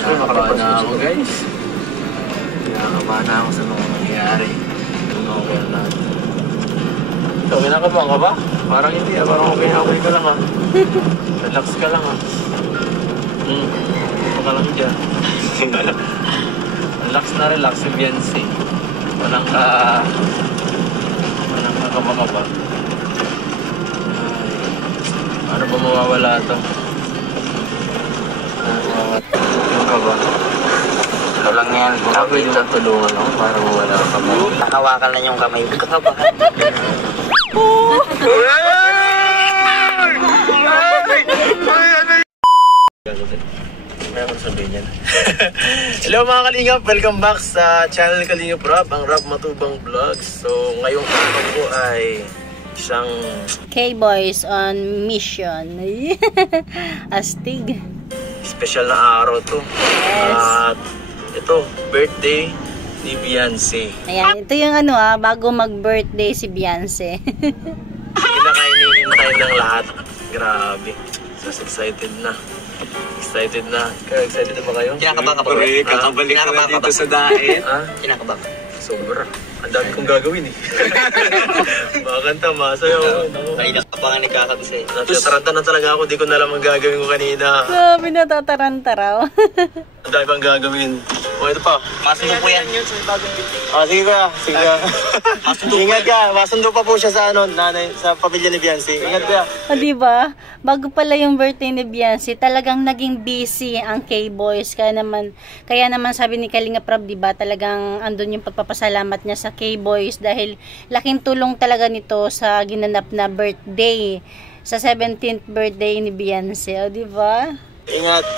Nakakaba na ako guys. Nakakaba na ako sa mga nangyayari. Okay na lahat. So, kinakabahan ka ba? Parang hindi ah. Parang okay ka lang ah. Relax ka lang ah. Ito ka lang dyan. Relax na relax si Biancy. Walang kakaba-kaba. Ano ba mawawala ito? Ano ka ba? Ito lang yan. Ako yung natulungan ako para mawala ka ba? Nakawakan lang yung kamay ko. Meron sabihin yan. Hello mga Kalingap! Welcome back sa channel Kalingap Rob, ang Rob Matubang Vlogs. So ngayong araw po ay isang K-Boys on mission. Astig. special na araw to. Yes. At ito, birthday ni Beyonce. Ayan, ito yung ano bago mag-birthday si Beyonce. Pinakainihintay ng lahat. Grabe. So excited na. Excited na. Excited na ba kayo? Kinakabahan ka ba? Kakabalik ko na dito sa daet. Kinakabahan ka? Sobra. Ang dami kong gagawin eh. Bakanta, masayaw. Kanina ka ba nga nagkakabisay? Natataranta na talaga ako. Di ko na alam ang gagawin ko kanina. Grabe, natataranta raw. Ang dami pang gagawin. O, ito pa. Masundo po yan. Sige ka. Sige ka. Ingat ka. Masundo pa po siya sa nanay, sa pamilya ni Beyonce. Ingat ka. O, diba? Bago pala yung birthday ni Beyonce, talagang naging busy ang K-Boys. Kaya naman sabi ni Kalingap Rob, diba, talagang andun yung pagpapasalamat niya sa K-Boys dahil laking tulong talaga nito sa ginanap na birthday, sa 17th birthday ni Beyonce. O, diba? Ingat.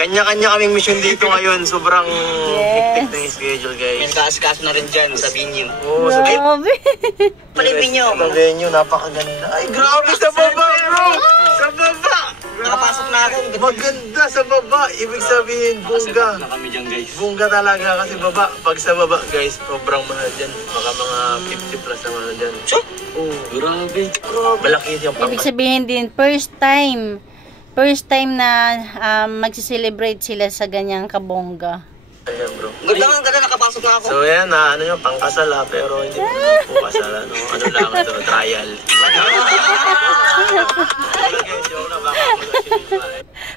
Kanya-kanya kaming mission dito ngayon. Sobrang hectic na yung schedule, guys. May kaas-kaas na rin dyan sa venue. Oo, sa Grabe. Pala yung venue. Sa venue, napakaganda. Ay, grabe sa baba, bro! Sa baba! Nakapasok na ako. Maganda sa baba. Ibig sabihin, bongga. Na kami dyan, guys. Bongga talaga kasi baba. Pag sa baba, guys, sobrang mahal dyan. Baka mga 50 plus na mahal dyan. So? Oo. Grabe. Malaki yung pangkat. Ibig sabihin din, first time na magsi-celebrate sila sa ganyang kabongga. Ayan, bro. Ganda nakapasok na ako. So, yan ano yung pangkasal pero hindi po kasal. Ano lang ito, trial.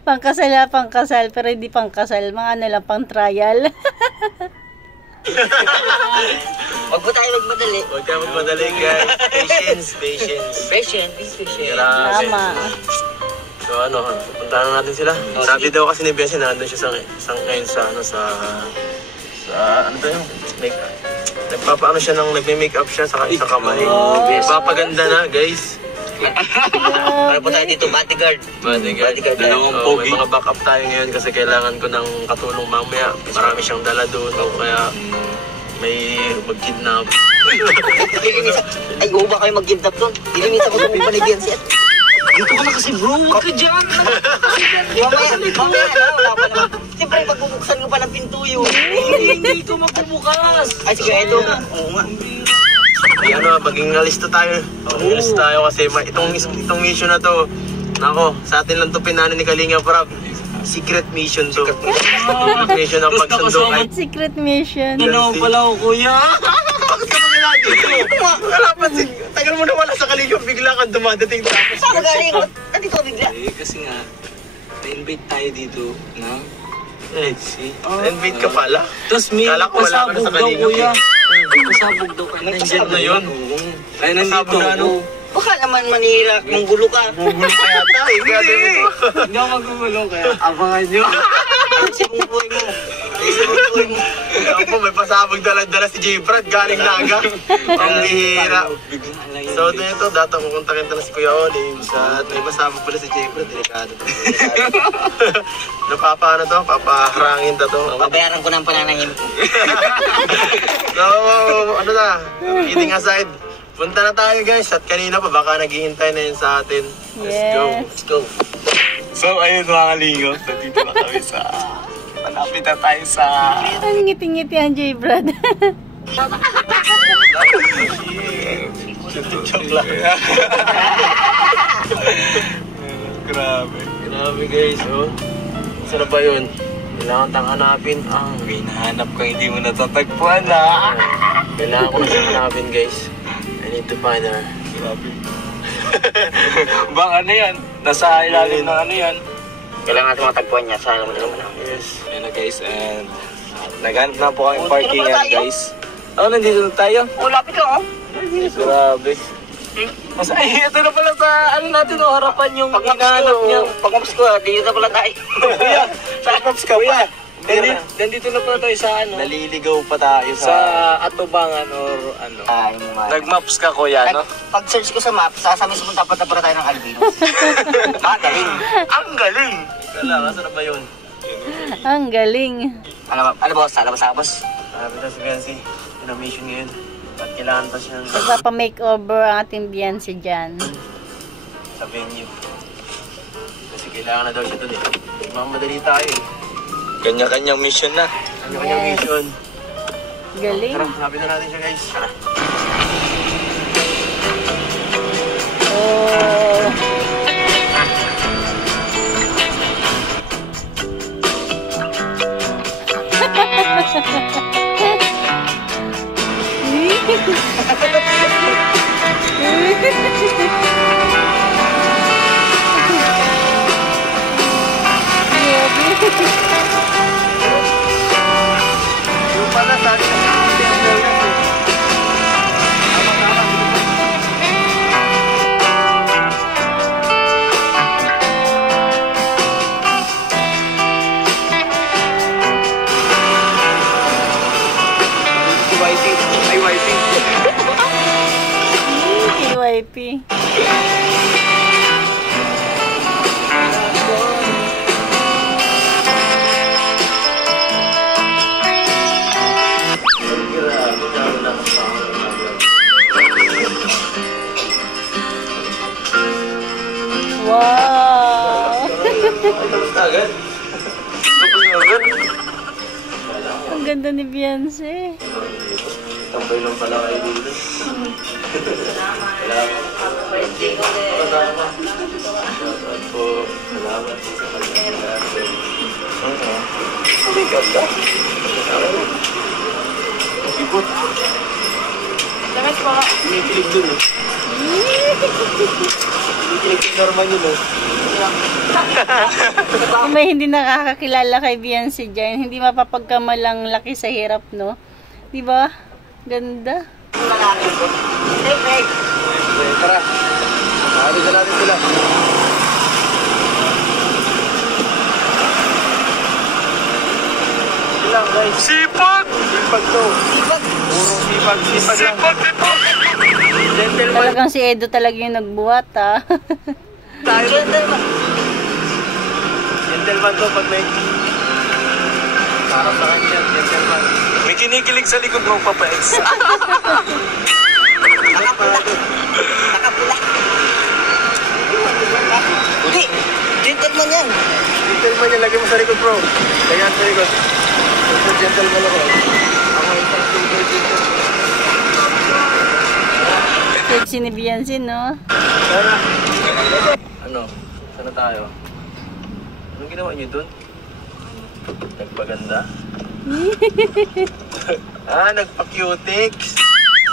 Pangkasal, pero hindi pangkasal. Mga ano lang, pang trial. Huwag po tayo magmadali. Huwag tayo magmadali, guys. Patience. Grabe. Tama. So pupuntahan na natin sila. Sabi daw kasi ni Beyonce nandun siya ngayon sa ano ba yun? Nagpapaano siya nagme-makeup siya sa kamay. Papaganda na, guys. Para po tayo dito, bodyguard. Dalawang pogi. May mga backup tayo ngayon kasi kailangan ko ng katulong mamaya. Marami siyang dala doon. Kaya may mag-kidnap. Ay, oo ba kayo mag-kidnap doon? Dilimitan ko itong paligyan siya. Dito ka na kasi bro, huwag ka dyan. Mamaya na, wala pa naman. Siyempre, pagbubuksan ko pa ng pinto yun. Hindi ko magbubukas. Ay, sige, ito. Oo nga. Ayan maging alista tayo. Alista tayo kasi itong mission na to, nako, sa atin lang to pinano ni Kalingap Rob. Secret mission to. Secret mission ang pagsundo kay. Secret mission. Ano pala ako, kuya? Bakit ka mga lagi? Wala pa tagal mo na wala sa Kalingap, bigla kang dumadating tapos. Saan magaling ko? Nandito ka bigla? Kasi nga, na-invite tayo dito na invite ka pala? Tapos may Kala ko wala ka na sa pasabog daw, Kalingap. kuya. May pasabog daw. Nandyan na yun. Ay, nandito ako. Baka naman manira, manggulo ka. Gugulo ka yata eh. Hindi ako magugulo, kaya abangan nyo. Ayusin mong buhay mo. Ayusin mong buhay mo. Ako, may pasabog dala si J. Brad, galing Naga. Ang bihira. So, ito, data kukontakin na si Kuya Olives. At may pasabog pala si J. Brad, delikado. Napapano to? Papaharangin to. Babayaran ko ng pananahim ko. So, ano na, kidding aside, punta na tayo guys. At kanina pa, baka naghihintay na yun sa atin. Let's go. So, ayun mga kalingap. Nandito na kami sa... Malapit na tayo sa... Ang ngiti-ngiti ang J-Brad. Joke lang. Grabe. Grabe guys, oh. Saan ba yun? Kailangan tang hanapin ang... Hinahanap ko, hindi mo natatagpuan na. Kailangan ko na siyang hanapin, guys. I need to find her. Grabe. Bang ano yan? Nasa ilalim ng ano yan? Kailangan natin matagpuan niya. Sana naman naman ako. Yes. Ayun na guys, and naghanap na po kami Oh, parking dito na pala yan tayo? guys. Oh, nandito na tayo. Oh, lapit lang oh. Grabe. Mas, ay, ito na pala sa ano natin, oh, harapan yung hinahanap niya. Pag-maps ko, dito na pala tayo. Kuya, pag-maps ka pa. Nandito na pala tayo sa ano? Naliligaw pa tayo Sa Atubangan or ano? Ay, mga. Nag-maps ka kuya, no? Pag-search ko sa map, sasabi sa punta pa tayo ng Albinos. Galing. Ang galing! Kala, nasa na ba yun? Ang galing. Ano boss? Alam mo sa boss? Sabi na si Benzi, na mission ngayon. At kailangan pa siyang Nagpapa-makeover ang ating Beyonce dyan. sa venue. Kasi kailangan na daw siya doon eh. Mamadali tayo eh. Kanya-kanyang mission na. Kanya-kanyang Yes. mission. Galing. Tara, hanapin na natin siya guys. Tara. Oh. Yung pala, sabi na KYP. Wow! Ang ganda ni Beyonce. Tambay lang pala kayo dito. Salamat. Salamat po. Salamat po sa kanya. Ang ganda. Ibot. Lakas po. Kinikilig dun eh. Kinikilig yung normal yun eh. Kung may hindi nakakakilala kay Beyonce dyan, hindi mapapagkamalang laki sa hirap, no? Diba? Ganda. Tara. Makakita natin sila. Silang guys. Sipag! Sipag to. Puro sipag. Sipag lang. Sipag ito! Gentleman. Talagang si Edo talaga yung nagbuhat, ha? Tayo. Gentleman to pag may... Para sa kanya, gentleman. May kinikilig sa likod mo, Papa Eds. Nakapula. Hindi. Gentleman yan. Gentleman yan, lagay mo sa likod bro. Kaya sa likod. Ito gentleman ako. Ako isang super gentleman. Sexy ni Beyonce, no? Tara. Ano? Sana tayo? Anong ginawa niyo dun? Nagpaganda? Nagpa-cutics?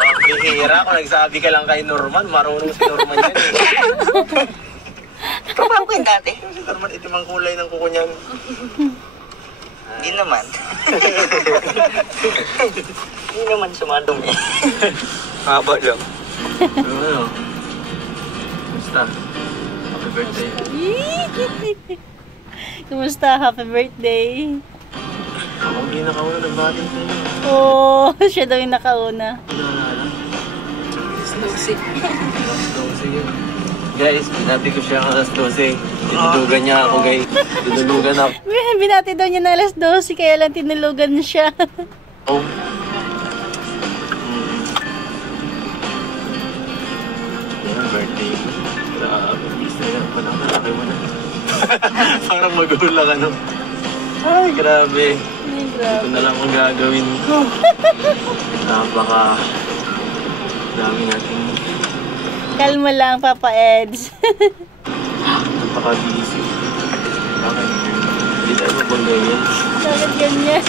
Ang bihira. Kung nagsabi ka lang kay Norman, marunong si Norman yan eh. Kapag ko yung dati. Si Norman, itim ang kulay ng kuko niyan. Hindi naman. Hindi naman sumadumi. Haba lang. Ano? Basta. Happy birthday. Kumusta? Happy birthday. Ako ang pinakauna nagbati sa inyo. Oh, siya daw yung nakauna. Naalala? Alas 12 yun. Guys, binati ko siya ang alas 12. Tinulugan niya ako guys. Tinulugan ako. Binati daw niya na alas 12, kaya lang tinulugan siya. Oh. Yan, birthday mo. Grabe, bilis na yan. Parang malaki mo na. Parang magulang ano. Ay, grabe. Ay, Ito grabe. na lang ang gagawin ko. Napaka dami nating Kalma lang, Papa Eds. napaka-busy. Bakit? Hindi tayo mabang ganyan. Bakit ganyan?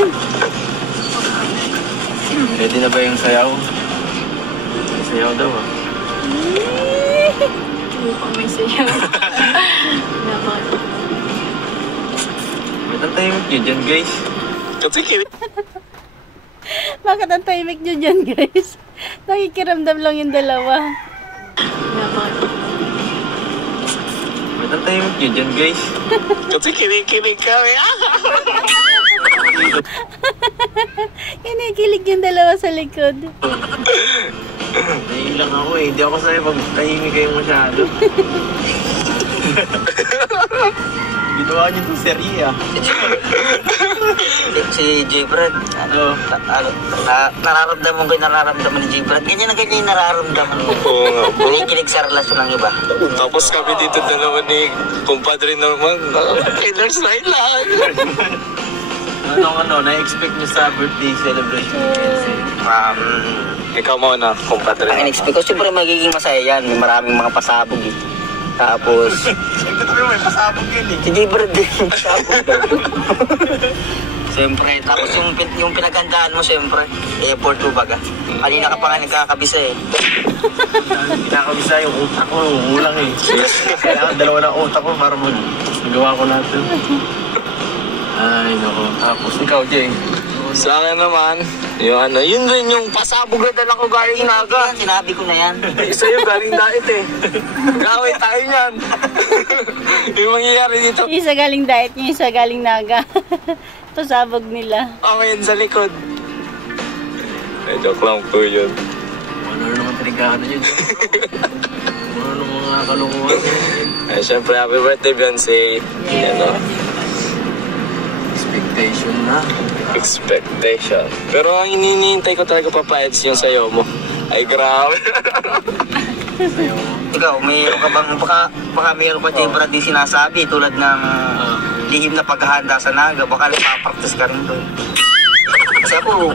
Ready na ba yung sayaw? May sayaw daw ah. Hindi pa may sayaw. Naman. Ba't ang tahimik nyo dyan guys? Kasi Bakit ang tahimik nyo dyan, guys? Nakikiramdam lang yung dalawa. Naman. Ba't ang tahimik nyo dyan guys? kinikilig kami. Kinikilig yung dalawa sa likod. Naiilang lang ako eh. Hindi ako sanay pag tahimik kayong masyado. Ginawa niyo itong serye ah. Si J. Brad, nararamdaman ko yung nararamdaman ni J. Brad. Ganyan na ganyan yung nararamdaman mo. Oo nga. Kinikilig sa relasyon ng iba. Tapos kami dito dalawa ni Compadre Norman. Killers line lang. Na-expect niyo sa birthday celebration ni Kenzie? Ikaw muna, Compadre Ang in-expect ko, siyempre magiging masaya yan. May maraming mga pasabog eh. Tapos, Siyempre tabi may pasabog yun eh. si J. Brad din pasabog daw. Siyempre, tapos yung pinagandaan mo, siyempre, effort mo baga. Kanina ka pa nga nagkakabisa eh. Kinakabisa yung utak ko, ulang eh. Kailangan dalawa na utak ko para magawa ko lahat yun. Ay, nako. Tapos ikaw, Jay. Sa akin naman, yun rin yung pasabog na dala ko galing Naga. Sinabi ko na yan. Sa'yo galing dait eh. Gawin tayo yan. Yung mangyayari dito. Yung isa galing diet, yung isa galing Naga. Pasabog nila. Ako yun sa likod. Joke lang po yun. Ano naman trigano yun? Ano mga kalunguan yun? Siyempre, happy birthday, Beyonce. Yeah. Expectation na. Expectation. Pero ang ininihintay ko talaga, Papa Eds, yung sayo mo. Ay, grabe. Sayo mo. Ikaw, mayroon ka bang, baka mayroon ka J. Brad din sinasabi tulad ng lihim na paghahanda sa Naga, baka nagpapractice ka rin doon. Kasi ako,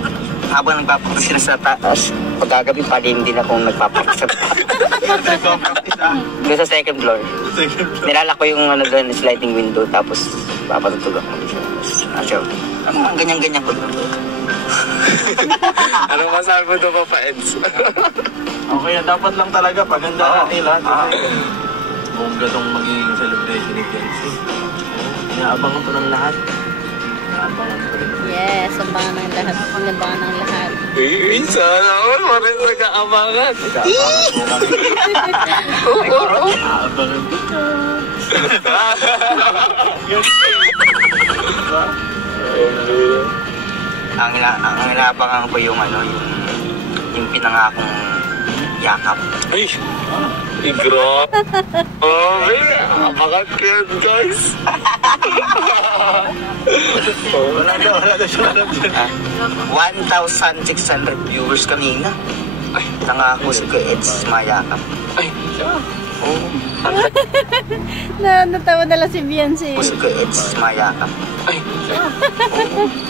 habang nagpapractice na sa taas, pagkagabi palim din akong nagpapractice sa taas. Nagpapractice ah. Doon sa second floor. Nilalak ko yung doon, sliding window, tapos papatutug ako. So, ang ganyan-ganyan ko doon. Anong masabi mo doon, Papa Eds? Okay na, dapat lang talaga paganda natin lahat. Bongga tong magiging celebration ni Kenzie. Inaabangan ko ng lahat. Inaabangan ko rin. Yes, abangan ng lahat. Inabangan ng lahat. Sana all, marin nag-aabangan. Aabangan ko. Ang inaabangan ko yung yung pinangakong yakap. Ay! Grabe! Akangat kayo, guys! Wala na siya alam dyan. 1,600 viewers kanina. Ay, nangako si Kuya Eds mayakap. Ay! Oo. Natawa na lang si Beyonce. Si Kuya Eds mayakap. Ay!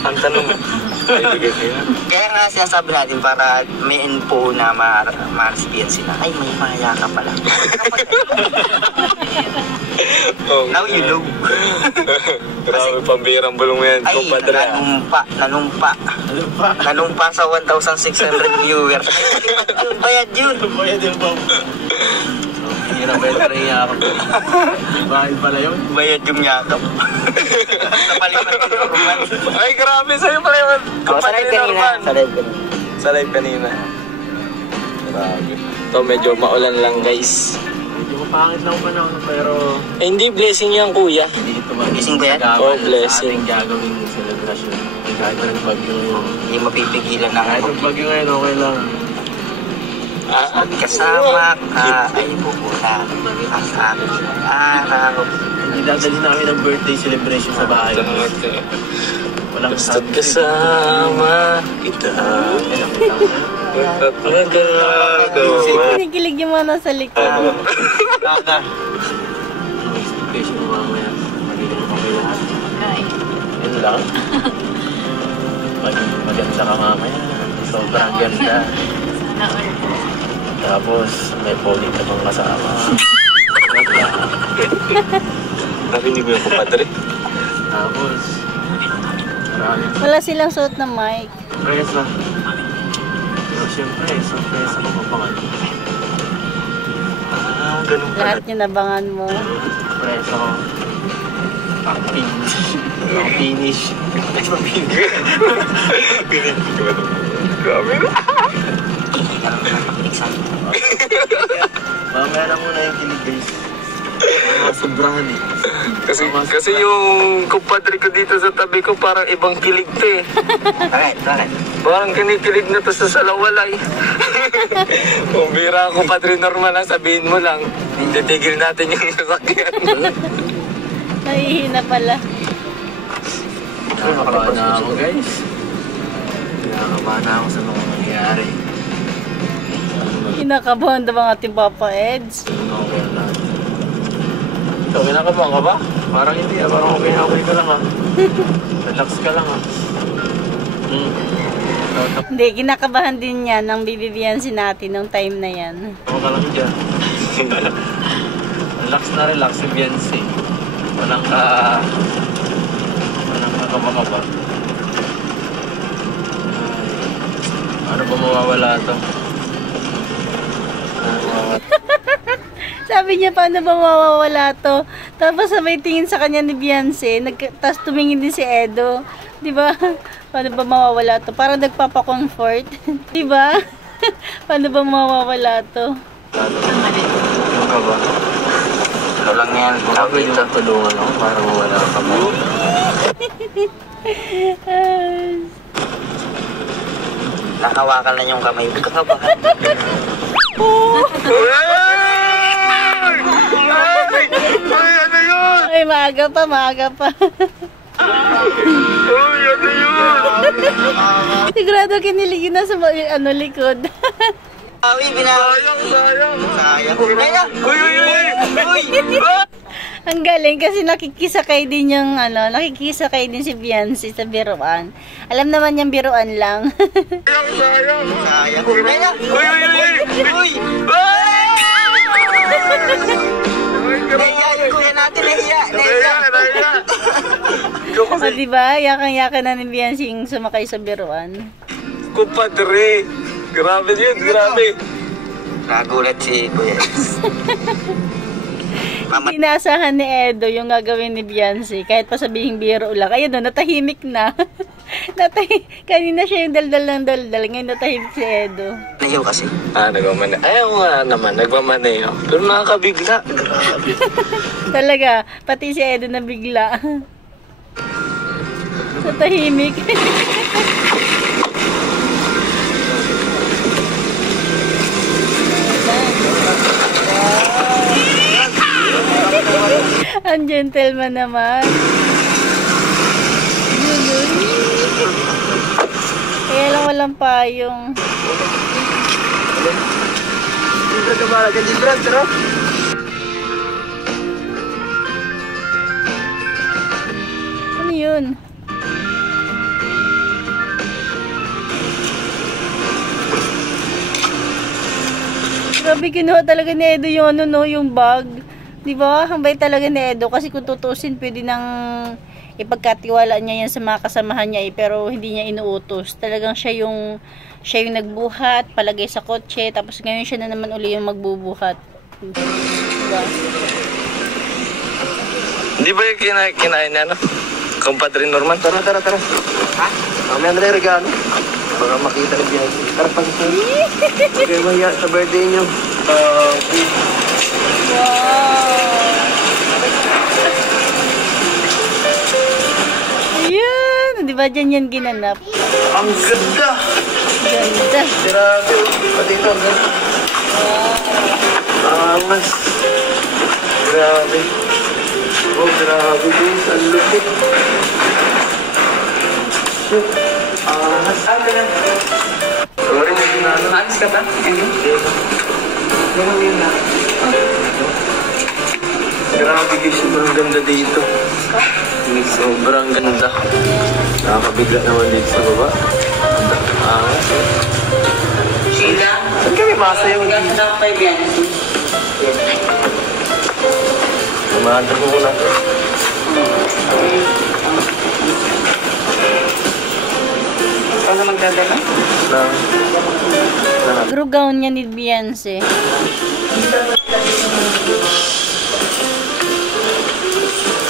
Ang tanong, ay bigay ko yan. Kaya nga sinasabi natin para may info na ma-recipient sila. Ay, may mayakap pala. Oh, Now you know. grabe, pambirang bulong yan, Ay, Compadre. nanumpa sa 1,600 viewers. Bayad yun. Bayad yung bang. Hirap ba yung parehiyakap? Bayad pala yun? Bayad yung yakap. Napalipat ko yung Roman. Ay, grabe sa'yo pala yun. Sa live kanina. Sa live kanina. Grabe. Ito, medyo maulan lang, guys. Medyo mapangit lang pa naman, pero Eh, hindi, blessing yan, kuya. hindi ito Blessing ba yan? Oh, blessing. Sa ating gagawing celebration. Kahit ng bagyo. Hindi mapipigilan ng Kahit ng bagyo ngayon, okay lang. At kasama ka ay pupunan ang aking araw. Hindi dadali namin ang birthday celebration sa bahay. Walang Basta't kasama kita. At nagagawa. Kinikilig yung mga nasa likod. Nana. Expectation mo mamaya. Magiging okay lahat. Yun lang. Maganda ka mamaya. Sobrang ganda. Tapos may pogi ka pang kasama. Narinig mo yung Compadre? Tapos Marami. Wala silang suot na mic. Presa. So, siyempre, surpresa ko mabangan. Ganun pala. Lahat yung nabangan mo. Presa ko. Ang finish. Ang finish. Ang finish. Grabe na. Mamaya na muna yung kilig guys. Sobrahan eh. Kasi yung kumpadre ko dito sa tabi ko parang ibang kilig to eh. Bakit? Parang kinikilig na to sa salawalay. Kung bira ang kumpadre normal na, sabihin mo lang, titigil natin yung sasakyan. Nahihina pala. Nakakabahan na ako guys. Nakakabahan na ako sa mga nangyayari. Kinakabahan daw ang ating Papa Eds. Okay lang. So, kinakabahan ka ba? Parang hindi ah. Parang okay ka lang ah. Relax ka lang ah. Hindi, kinakabahan din yan ng bibibiyansin natin nung time na yan. Ako ka lang dyan. Relax na relax si Biancy. Walang kakabaka. Ano ba mawawala to? Sabi niya, paano ba mawawala to? Tapos sabay tingin sa kanya ni Beyonce, tapos tumingin din si Edo. Diba? Paano ba mawawala to? Parang nagpapa-comfort. Diba? Paano ba mawawala to? Ano ka ba? Ano lang yan? Baka pwede mo tulungan ako para mawala ka ba? Nakawakan na yung kamay ko. Kakabahan. Ay, ano yun? Ay, maaga pa. Ay, ano yun? Sigurado kiniligin na sa likod. Sayang. Uy! Ang galing kasi nakikisakay din si Beyonce sa biruan. Alam naman niyang biruan lang. Sayang. Uy! Nahiya yung kuya natin, nahiya. O diba, yakang-yakan na ni Beyonce yung sumakay sa biruan. Kumpadre. Grabe yun, grabe. Nagulat si kuya. Inaasahan ni Edo yung gagawin ni Beyonce. Kahit pa sabihin biro lang. Ayun no, natahimik na. Kanina siya yung daldal ng daldal. Ngayon natahimik si Edo. Nahiyo kasi. Nagmamane. Ayaw nga naman, nagmamane. Pero nakakabigla. Grabe. Talaga, pati si Edo na bigla. Natahimik. Ang gentleman naman. Kaya lang walang payong. Ano yun? Grabe, kinuha talaga ni Edo yung yung bag. Diba? Hambay talaga ni Edo. Kasi kung tutusin, pwede nang ipagkatiwala niya yan sa mga kasamahan niya pero hindi niya inuutos. Talagang siya yung nagbuhat, palagay sa kotse, tapos ngayon siya na naman uli yung magbubuhat. Diba? Hindi ba yung kinain niya, no? Kumpadre Norman? Tara. Ha? Mamaya na rin regalo. Baka makita ng Biancy. Tara, pag-isip. Okay, maya sa birthday niyo. Ayan! Diba dyan yan ginanap? Ang ganda! Ganda! Grabe. Pati ito, ang ganda. Angas. Grabe. Oh, grabe guys. Ang lupit. Angas. Ganun. Sorry, may ginano. Alis ka ba? Ganun yun na. Grabe guys. Sobrang ganda dito. Sobrang ganda. Nakakabigla naman dito sa baba. Angas. Sheila? Saan kami masayaw dito? Ganda ko kay Biancy. Kumanda ko lang. na magdadala? Group gown niya ni Beyonce.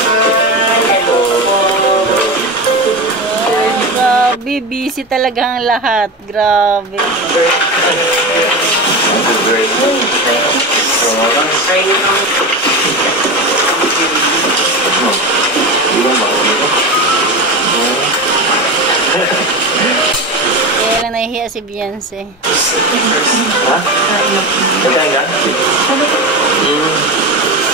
Ay, grabe, busy talaga ang lahat. Grabe. Kaya lang nahihiya si Beyonce. Ha? Kaya nga?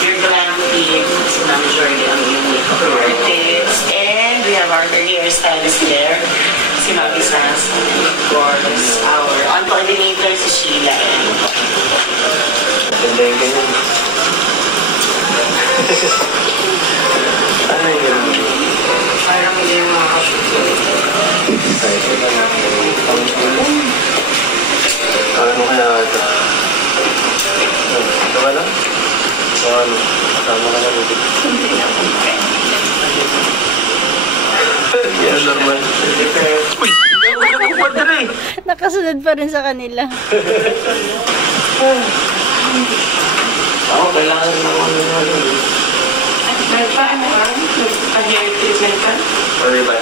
Your glam team, si Mami Journey ang iyong makeup artist. And we have our hairstylist there, si Mami Sans. Of course, our on-coordinator si Sheila. Ganda yung ganyan. Ano yun? Parang hindi yung mga Ano kaya ito? Ito ka lang? O ano? Kasama ka lang ulit. Yan normal. Uy! Hindi ako padre! Nakasunod pa rin sa kanila. Ako, kailangan naman ano. Nagpa-ano ka? Nagpa-hair treatment ka? Ano ba?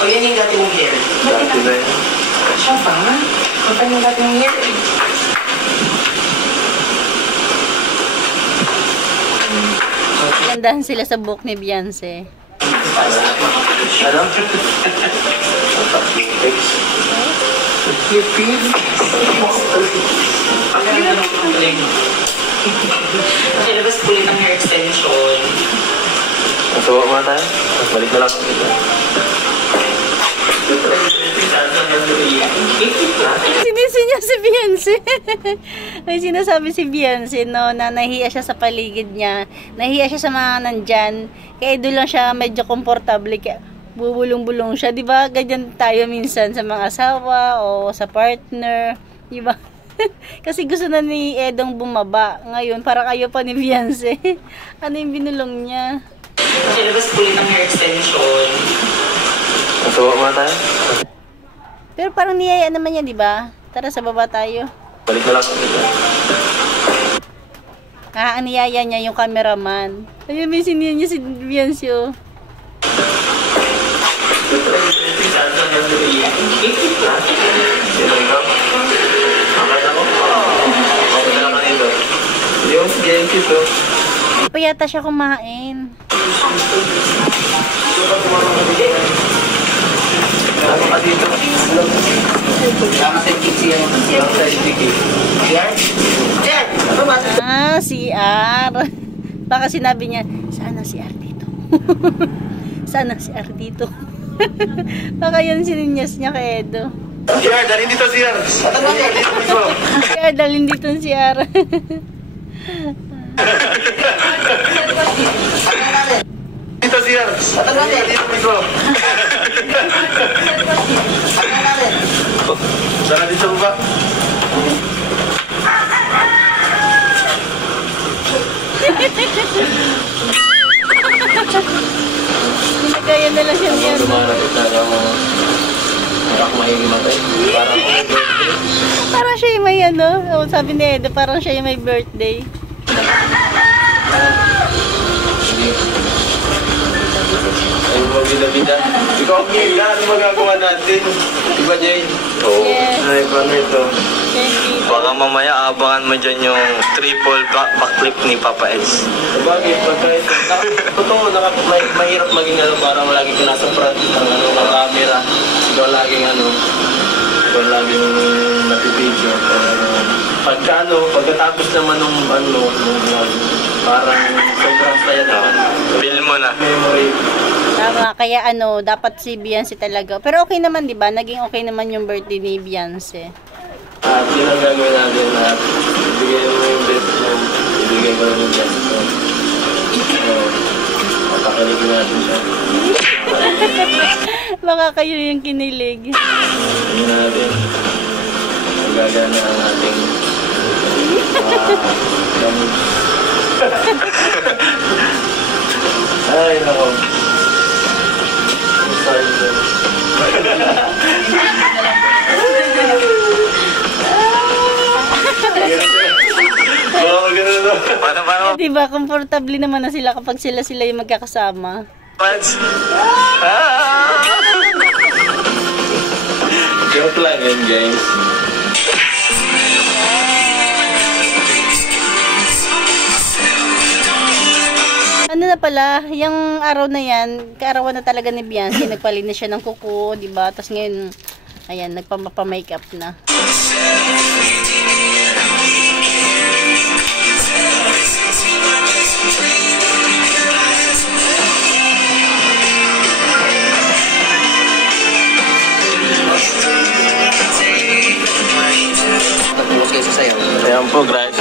O yan yung dati mong hair. Dati na yun. Siya ba? Kapag yung dati mong hair eh. Gandahan sila sa book ni Beyonce. Ano? Kasi labas kulit ang hair extension. Nasuwa muna tayo? Balik na lang ako dito. Sinisinya si Beyonce. May sinasabi si Beyonce, no, na nahiya siya sa paligid niya. Nahiya siya sa mga nandyan. Kaya doon lang siya medyo komportable. Kaya bubulong-bulong siya. Diba? Ganyan tayo minsan sa mga asawa o sa partner. Diba? Kasi gusto na ni Edong bumaba. Ngayon, parang ayaw pa ni Beyonce. Ano yung binulong niya? Kasi labas kulit ang hair extension. Nasuwa muna tayo? Pero parang niyaya naman yan, diba? Tara, sa baba tayo. Balik na lang ako dito. Ang niyaya niya yung cameraman. Ayun, may siniya niya si Beyonce, oh. Sino ikaw? Akala ko? Ako na lang kanito. Yung si Jenkins, oh. Hindi pa yata siya kumain. Ano ka dito? Kama sa Kiki yan. Kama sa Kiki. CR. Baka sinabi niya, sana si R dito. Sana si R dito. Baka yun sininyas niya kay Edo. CR, dalhin dito CR. CR, dito mismo. CR, dalhin dito si R. Dito CR. CR, dito mismo. Sana dito baba. Pinagaya na lang siya niyan. Lumalapit talaga mo. Nakakamahimatay. Parang siya yung may ano. Oh, sabi ni Edo, parang siya yung may birthday. Ay, mabida-bida. Ikaw, lahat magagawa natin. Diba, Jane? Oo. Yes. Ay, paano ito? Thank you. Baka mamaya abangan mo dyan yung triple backflip ni Papa Eds. Bakit? Pagka ito, totoo, mahirap maging ano, parang lagi ka nasa front ng ano, ng camera. Ikaw laging ano, ikaw laging napipidyo. Pagka ano, pagkatapos naman nung ano, parang sobrang saya naman. Feel mo na. Memory. Tama, kaya ano, dapat si Beyonce talaga. Pero okay naman, di ba? Naging okay naman yung birthday ni Beyonce. At yun ang gagawin natin lahat. Ibigay mo yung best mo. Ibigay mo yung best mo. So, matakiligin natin siya. Baka kayo yung kinilig. Tingnan natin. Magagana ang ating gamit. Ay, nako. I'm sorry, sir. Paano? Diba, komportable naman na sila kapag sila yung magkakasama. Pants? Joke lang yun, guys. Ano na pala, yung araw na yan, kaarawan na talaga ni Beyonce, nagpalinis siya ng kuko, diba? Tapos ngayon, ayan, nagpapa-makeup na. Nagbukas kayo sa sayaw. Ayan po, guys.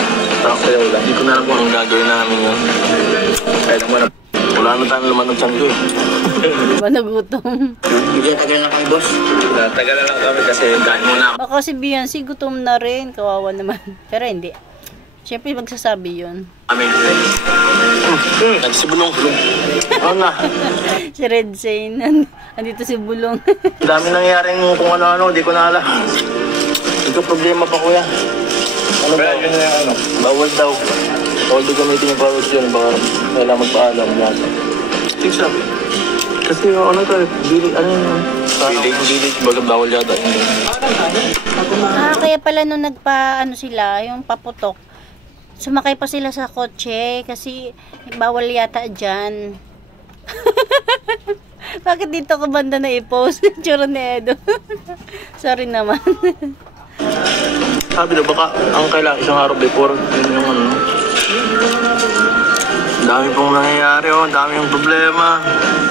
Sayaw lang. Hindi ko na alam kung anong gagawin namin yun. Kaya mo na, wala na tayong laman ng tiyan ko eh. Diba, nagutom? Bigyan tagal na kami, boss. Tagal na lang kami kasi kain muna ako. Baka si Beyonce gutom na rin, kawawa naman. Pero hindi. Siyempre, magsasabi yun. Kami. Nagsibulong. Ano na? Si Red Zane, andito si Bulong. Dami nangyaring kung ano-ano, di ko na alam. Ito problema pa, kuya. Ano ba? Yun na yung ano? Bawal daw. Bawal daw gamitin yung powers yun. Baka kailangan magpaalam. Fix up. Kasi ano to, village, baga bawal yata. Kaya pala nung sila, yung paputok, sumakay pa sila sa kotse kasi bawal yata dyan. Bakit dito ko banda na i-post? Tsura ni Edo. Sorry naman. Sabi daw, baka ang kailangan isang araw before, yun yung ano. Dami pong nangyayari, dami yung problema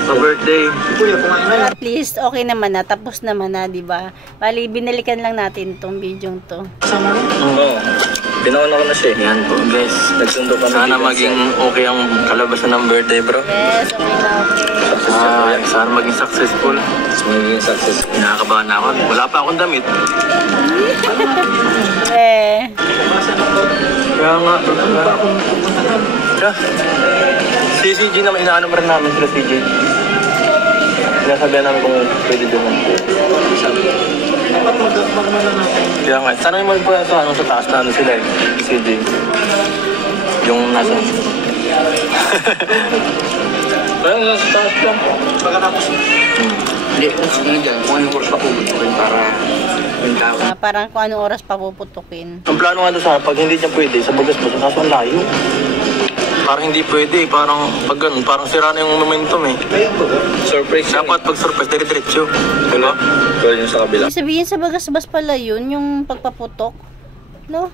sa birthday. At least, okay naman na. Tapos naman na, diba? Bali, binalikan lang natin tong video to. Oo. Pinauna ko na siya. Yan po, guys. Nagsundo kami. Sana maging okay ang kalabasan ng birthday, bro. Yes, okay na, okay. Sana maging successful. Maging successful. Nakakabahan na ako. Wala pa akong damit. Kaya nga. Si CJ naman, inaano rin namin sila CJ. Sinasabihan namin kung pwede doon. Kaya nga, sana yung magpapaya sa taas na ano sila eh, CJ. Yung nasa... Kaya nasa taas lang. Pagkatapos. Hindi, ano dyan, kung anong oras pa pupuntukin para yung tao. Parang kung anong oras pa puputukin. Ang plano nga doon sa pag hindi niya pwede, sa bagas ba, kaso ang layo. Parang hindi pwede, parang pag ganun, parang sira na yung momentum eh. Surprise. Dapat pag surprise, dire-diretso. Diba? Kaya yung sa kabila. Ibig sabihin sa bagas-bas pala yun, yung pagpaputok. No?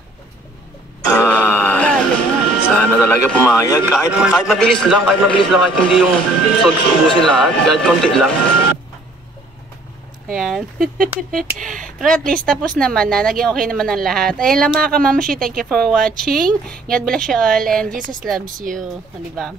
Sana talaga pumayag. Kahit mabilis lang, kahit hindi yung ubusin lahat, kahit konti lang. Ayan. Pero at least tapos naman na, naging okay naman ang lahat. Ayun lang mga kamamushi, thank you for watching. God bless you all and Jesus loves you. O, diba?